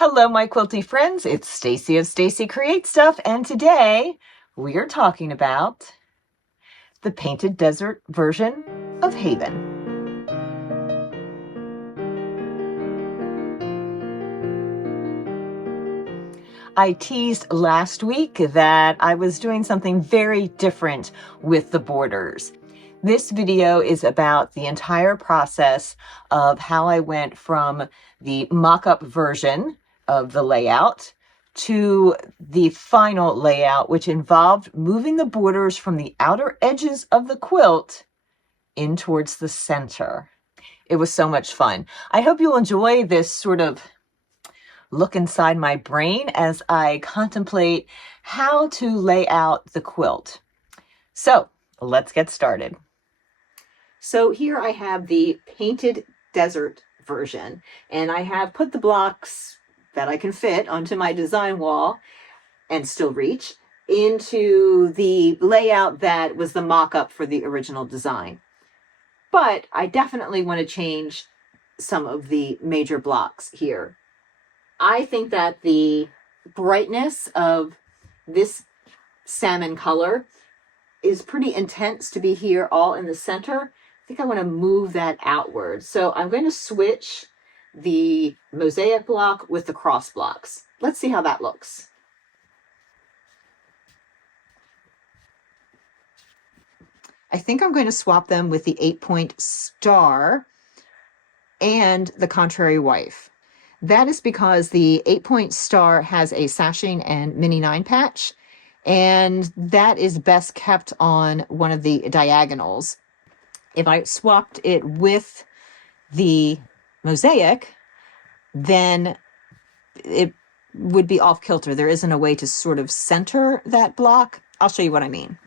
Hello, my quilty friends. It's Stacy of Stacy Creates Stuff, and today we are talking about the painted desert version of Haven. I teased last week that I was doing something very different with the borders. This video is about the entire process of how I went from the mock-up version of the layout to the final layout, which involved moving the borders from the outer edges of the quilt in towards the center. It was so much fun. I hope you'll enjoy this sort of look inside my brain as I contemplate how to lay out the quilt. So let's get started. So here I have the painted desert version, and I have put the blocks that I can fit onto my design wall and still reach into the layout that was the mock-up for the original design. But I definitely want to change some of the major blocks here. I think that the brightness of this salmon color is pretty intense to be here all in the center. I think I want to move that outward. So I'm going to switch the mosaic block with the cross blocks. Let's see how that looks. I think I'm going to swap them with the 8-point star and the contrary wife. That is because the 8-point star has a sashing and mini 9 patch, and that is best kept on one of the diagonals. If I swapped it with the mosaic, then it would be off kilter. There isn't a way to sort of center that block. I'll show you what I mean.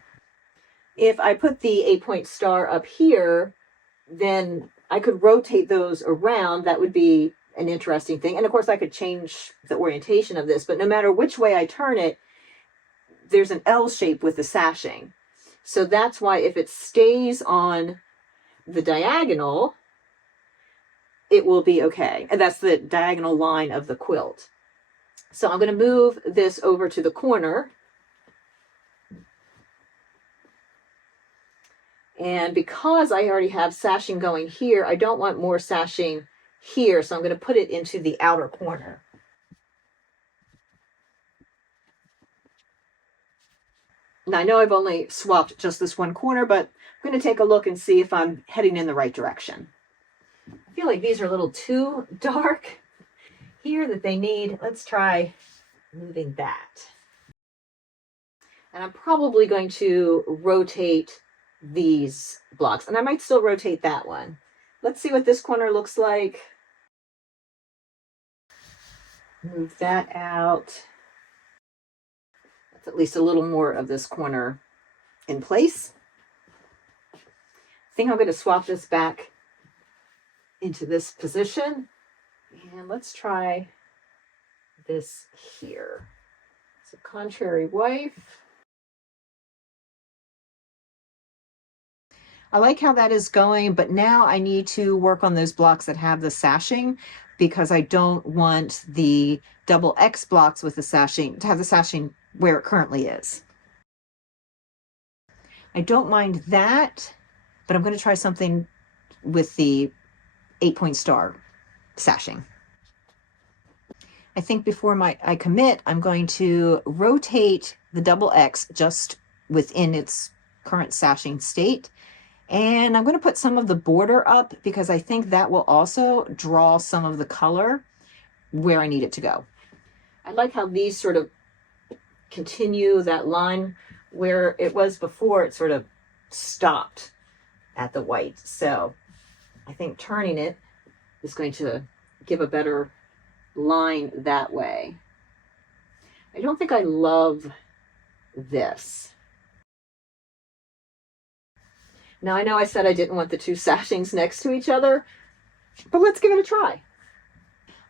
If I put the 8-point star up here, then I could rotate those around. That would be an interesting thing. And of course I could change the orientation of this, but no matter which way I turn it, there's an L shape with the sashing. So that's why if it stays on the diagonal, it will be okay. And that's the diagonal line of the quilt. So I'm going to move this over to the corner. And because I already have sashing going here, I don't want more sashing here, so I'm going to put it into the outer corner. Now I know I've only swapped just this one corner, but I'm going to take a look and see if I'm heading in the right direction. I feel like these are a little too dark here that they need. Let's try moving that. And I'm probably going to rotate these blocks, and I might still rotate that one. Let's see what this corner looks like. Move that out. That's at least a little more of this corner in place. I think I'm going to swap this back into this position. And let's try this here. So contrary wife. I like how that is going, but now I need to work on those blocks that have the sashing, because I don't want the double X blocks with the sashing to have the sashing where it currently is. I don't mind that, but I'm going to try something with the 8-point star sashing. I think before I commit, I'm going to rotate the double X just within its current sashing state. And I'm going to put some of the border up because I think that will also draw some of the color where I need it to go. I like how these sort of continue that line where it was before. It sort of stopped at the white. So I think turning it is going to give a better line that way. I don't think I love this. Now, I know I said I didn't want the two sashings next to each other, but let's give it a try.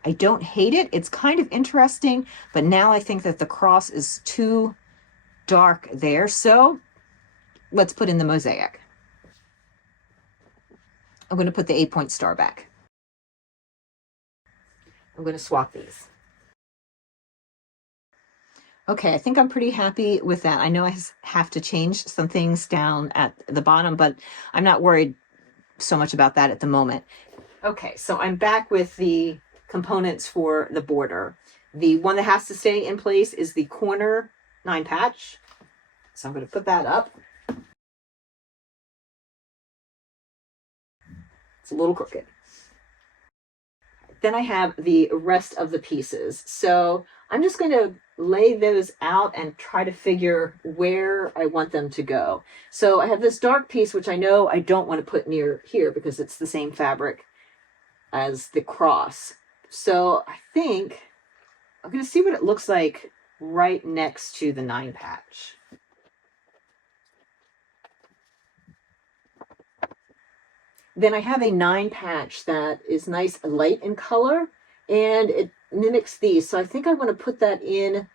I don't hate it. It's kind of interesting, but now I think that the cross is too dark there. So let's put in the mosaic. I'm going to put the 8-point star back. I'm going to swap these. Okay, I think I'm pretty happy with that. I know I have to change some things down at the bottom, but I'm not worried so much about that at the moment. Okay, so I'm back with the components for the border. The one that has to stay in place is the corner 9 patch. So I'm going to put that up. It's a little crooked. Then I have the rest of the pieces. So I'm just going to lay those out and try to figure where I want them to go. So I have this dark piece, which I know I don't want to put near here because it's the same fabric as the cross. So I think I'm going to see what it looks like right next to the 9 patch. Then I have a 9 patch that is nice and light in color, and it mimics these. So I think I want to put that in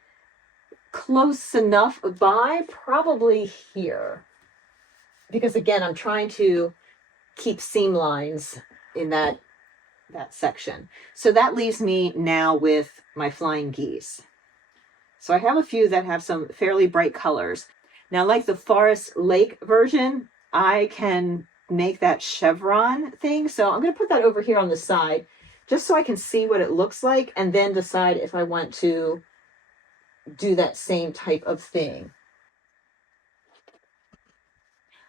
close enough by, probably here. Because again, I'm trying to keep seam lines in that section. So that leaves me now with my flying geese. So I have a few that have some fairly bright colors. Now, like the Forest Lake version, I can make that chevron thing. So I'm going to put that over here on the side just so I can see what it looks like and then decide if I want to do that same type of thing.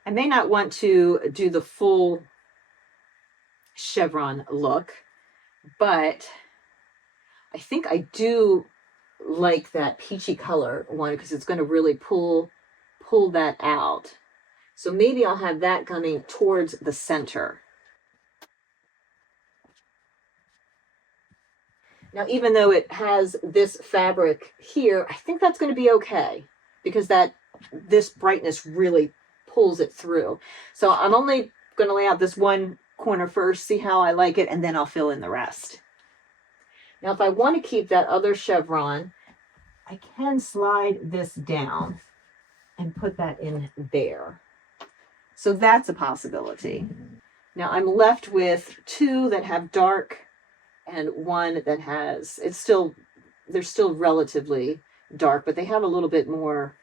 I may not want to do the full chevron look, but I think I do like that peachy color one because it's going to really pull that out. So maybe I'll have that coming towards the center. Now, even though it has this fabric here, I think that's going to be okay because this brightness really pulls it through. So I'm only going to lay out this one corner first, see how I like it, and then I'll fill in the rest. Now, if I want to keep that other chevron, I can slide this down and put that in there. So that's a possibility. Now I'm left with 2 that have dark and 1 that has, they're still relatively dark, but they have a little bit more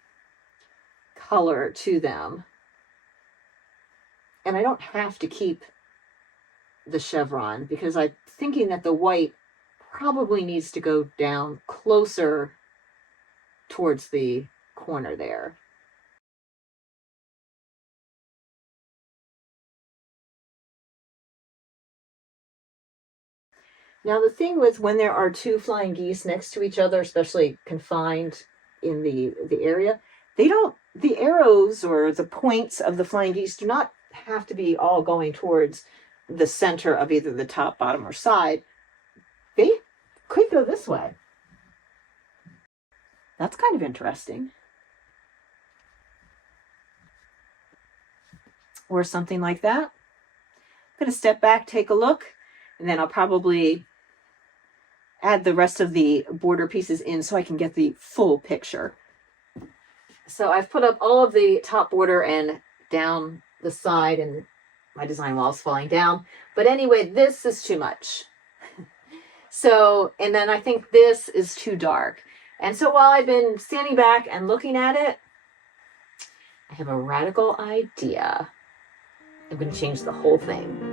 color to them. And I don't have to keep the chevron because I'm thinking that the white probably needs to go down closer towards the corner there. Now, the thing with when there are 2 flying geese next to each other, especially confined in the area, the arrows or the points of the flying geese do not have to be all going towards the center of either the top, bottom, or side. They could go this way. That's kind of interesting. Or something like that. I'm going to step back, take a look, and then I'll probably add the rest of the border pieces in so I can get the full picture. So I've put up all of the top border and down the side, and my design wall is falling down. But anyway, this is too much. So, and then I think this is too dark. And so while I've been standing back and looking at it, I have a radical idea. I'm going to change the whole thing.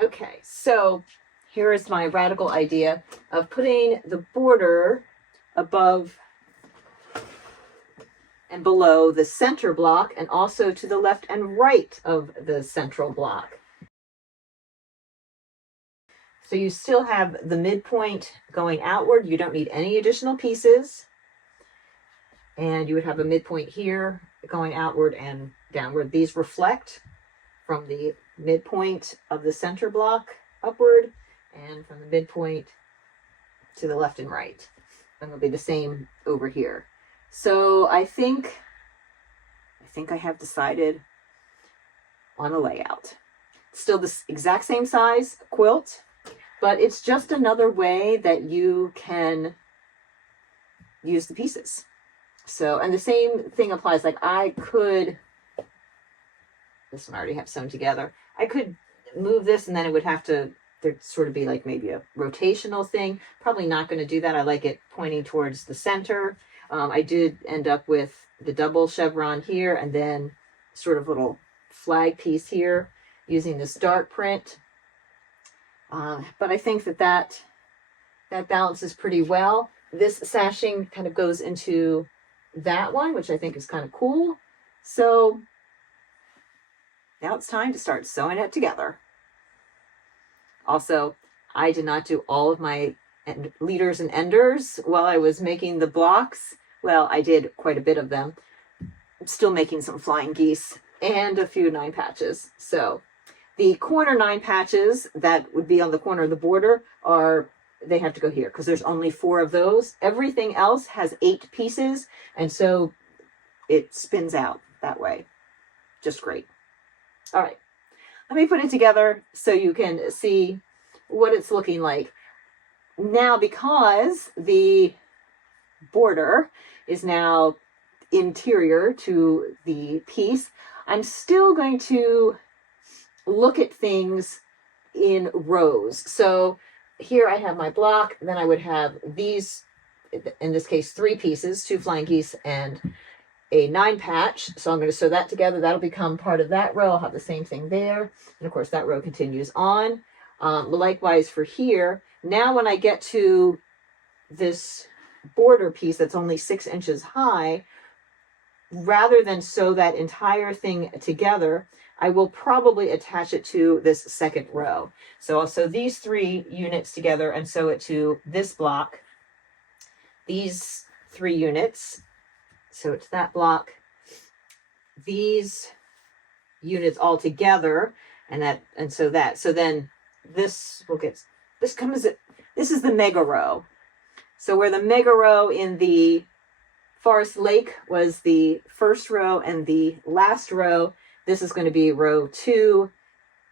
Okay, so here is my radical idea of putting the border above and below the center block and also to the left and right of the central block. So you still have the midpoint going outward. You don't need any additional pieces. And you would have a midpoint here going outward and downward. These reflect from the midpoint of the center block upward and from the midpoint to the left and right. And it'll be the same over here. So I think think I have decided on a layout. Still this exact same size quilt, but it's just another way that you can use the pieces. So, and the same thing applies. Like I could, this one I already have sewn together. I could move this and then it would have to, there'd sort of be like maybe a rotational thing. Probably not going to do that. I like it pointing towards the center. I did end up with the double chevron here and then sort of little flag piece here using this dark print. But I think that balances pretty well. This sashing kind of goes into that one, which I think is kind of cool. So now it's time to start sewing it together. Also, I did not do all of my leaders and enders while I was making the blocks. Well, I did quite a bit of them. I'm still making some flying geese and a few 9 patches. So the corner 9 patches that would be on the corner of the border they have to go here because there's only 4 of those. Everything else has 8 pieces, and so it spins out that way. Just great. All right, let me put it together so you can see what it's looking like. Now, because the border is now interior to the piece, I'm still going to look at things in rows. So here I have my block, then I would have these, in this case, 3 pieces, 2 flying geese and a 9 patch. So I'm going to sew that together. That'll become part of that row. I'll have the same thing there. And of course that row continues on. Likewise for here. Now when I get to this border piece that's only 6 inches high, rather than sew that entire thing together, I will probably attach it to this second row. So I'll sew these 3 units together and sew it to this block. These 3 units, sew it to that block. These units all together, and so then this will get, this is the mega row. So where the mega row in the Forest Lake was the first row and the last row, this is going to be row 2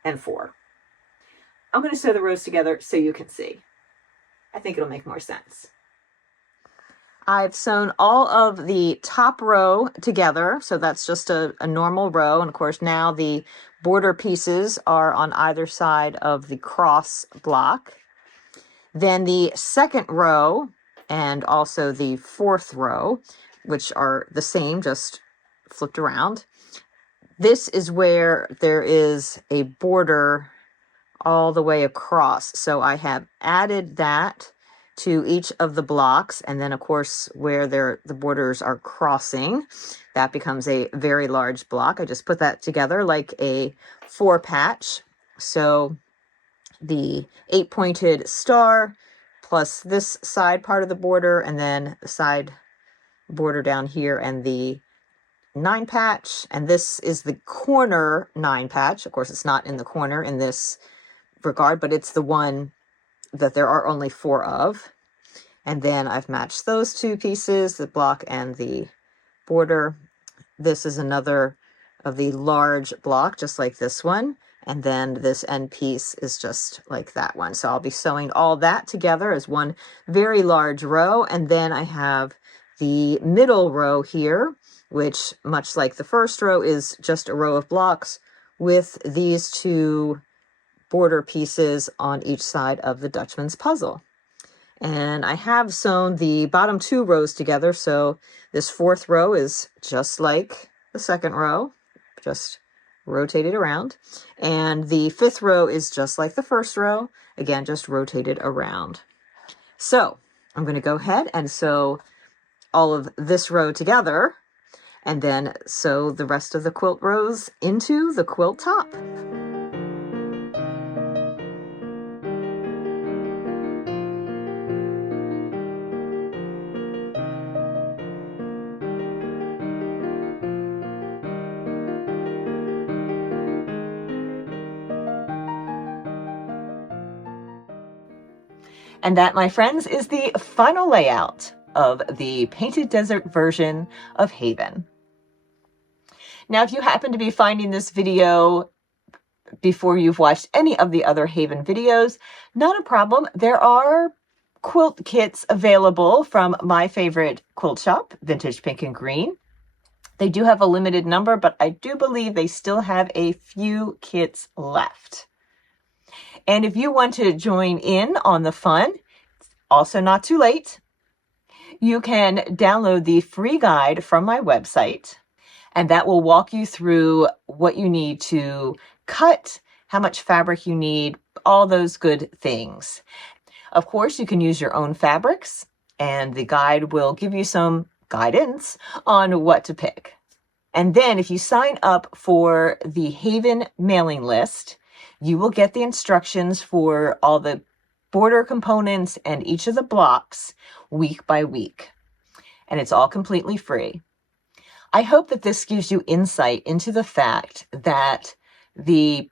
and 4. I'm going to sew the rows together so you can see. I think it'll make more sense. I've sewn all of the top row together, so that's just a normal row. And of course now the border pieces are on either side of the cross block. Then the second row and also the 4th row, which are the same, just flipped around. This is where there is a border all the way across. So I have added that to each of the blocks. And then of course, where the borders are crossing, that becomes a very large block. I just put that together like a 4 patch. So the 8-pointed star plus this side part of the border, and then the side border down here and the 9 patch, and this is the corner 9 patch. Of course, it's not in the corner in this regard, but it's the one that there are only 4 of. And then I've matched those 2 pieces, the block and the border. This is another of the large block, just like this one. And then this end piece is just like that one. So I'll be sewing all that together as one very large row. And then I have the middle row here, which, much like the first row, is just a row of blocks with these 2 border pieces on each side of the Dutchman's puzzle. And I have sewn the bottom 2 rows together, so this 4th row is just like the second row, just rotated around. And the 5th row is just like the first row, again, just rotated around. So I'm going to go ahead and sew all of this row together, and then sew the rest of the quilt rows into the quilt top. And that, my friends, is the final layout of the Painted Desert version of Haven. Now, if you happen to be finding this video before you've watched any of the other Haven videos, not a problem. There are quilt kits available from my favorite quilt shop, Vintage Pink and Green. They do have a limited number, but I do believe they still have a few kits left. And if you want to join in on the fun, it's also not too late. You can download the free guide from my website, and that will walk you through what you need to cut, how much fabric you need, all those good things. Of course, you can use your own fabrics, and the guide will give you some guidance on what to pick. And then if you sign up for the Haven mailing list, you will get the instructions for all the border components and each of the blocks week by week. And it's all completely free. I hope that this gives you insight into the fact that the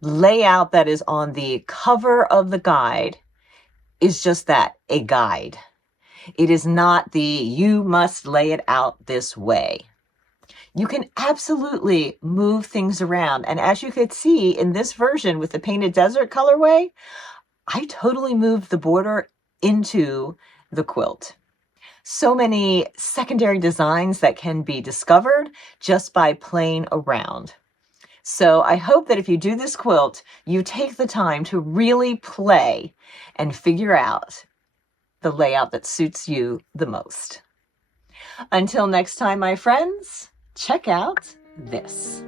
layout that is on the cover of the guide is just that, a guide. It is not the you must lay it out this way. You can absolutely move things around. And as you could see in this version with the Painted Desert colorway, I totally moved the border into the quilt. So many secondary designs that can be discovered just by playing around. So I hope that if you do this quilt, you take the time to really play and figure out the layout that suits you the most. Until next time, my friends, check out this.